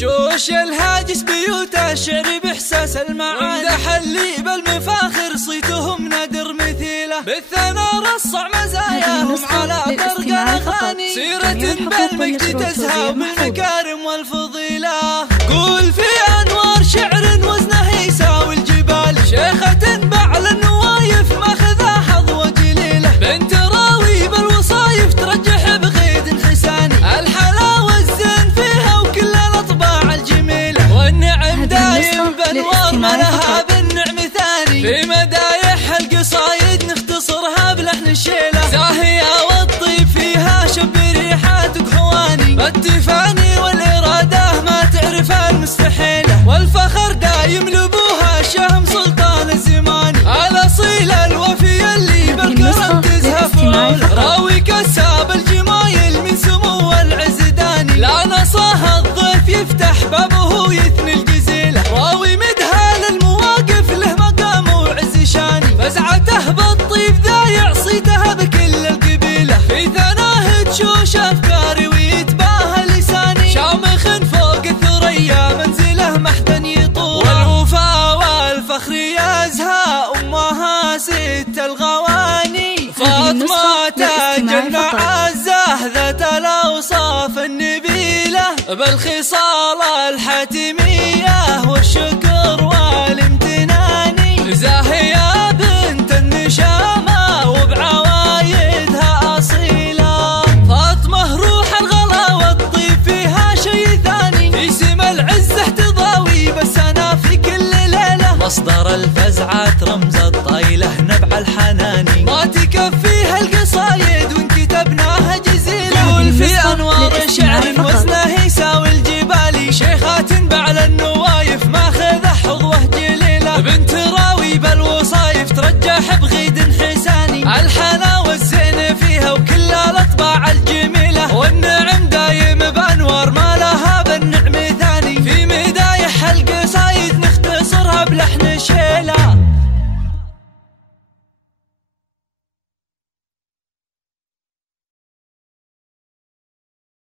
شوش الهاجس بيوته الشعر بإحساس المعاني، ومدح اللي بالمفاخر صيتهم نادر مثيله، بالثنا رصع مزاياهم على درق الأغاني، سيرة بالمجد تزهى بالمكارم والفضيلة. قول في أنوار شعر وزنه يساوي الجبال، شيخة بعل النوايف ماخذها حظ وجليله، بنت راوي بالوصايف ترجح بغيد حساني، الحلاوة الزين فيها وكل الأطباع الجميلة، والنعم دايم بأنوار ما لها بالنعم ثاني، في مدايح القصايد نختصرها بلحن الشيلة، زاهية والطيب فيها شب ريحاتك حواني، التفاني والإرادة ما تعرف المستحيلة، والفخر دايم لبوها الشهم سلطان الزماني، الأصيل الوفي اللي بالكرم تزهف راوي كساب الجمايل من سمو العزداني، لا نصاها الضيف يفتح بابه يثني الجزيلة، راوي مدهال المواقف له مقام وعز شاني، فزعته بالطيب ذايع صيتها بكل القبيلة، في ثناه تشوش أفكاري ويتباهى لساني، شامخ فوق الثريا منزله محدا يطول، والوفا والفخر يزهى أمها ست الغواني، فاطمة تاج المعزة ذات الأوصاف النبيلة، بالخصال الحاتمية والشكر والامتنان، زاهية بنت النشامة وبعوايدها أصيلة، فاطمة روح الغلا والطيب فيها شي ثاني، في سما العزة تضاوي بس أنا في كل ليلة، مصدر الفزعات رمز الطايلة نبع الحناني، ما تكفيها القصايد وإن كتبناها جزيلة، قول في أنوار شعر وزنه يساوي الجبال، شيخات بعل النوايف ماخذه حظوة جليلة، بنت راوي بالوصايف ترجح بغيد حساني، الحلاوة الزين فيها وكل الأطباع الجميلة،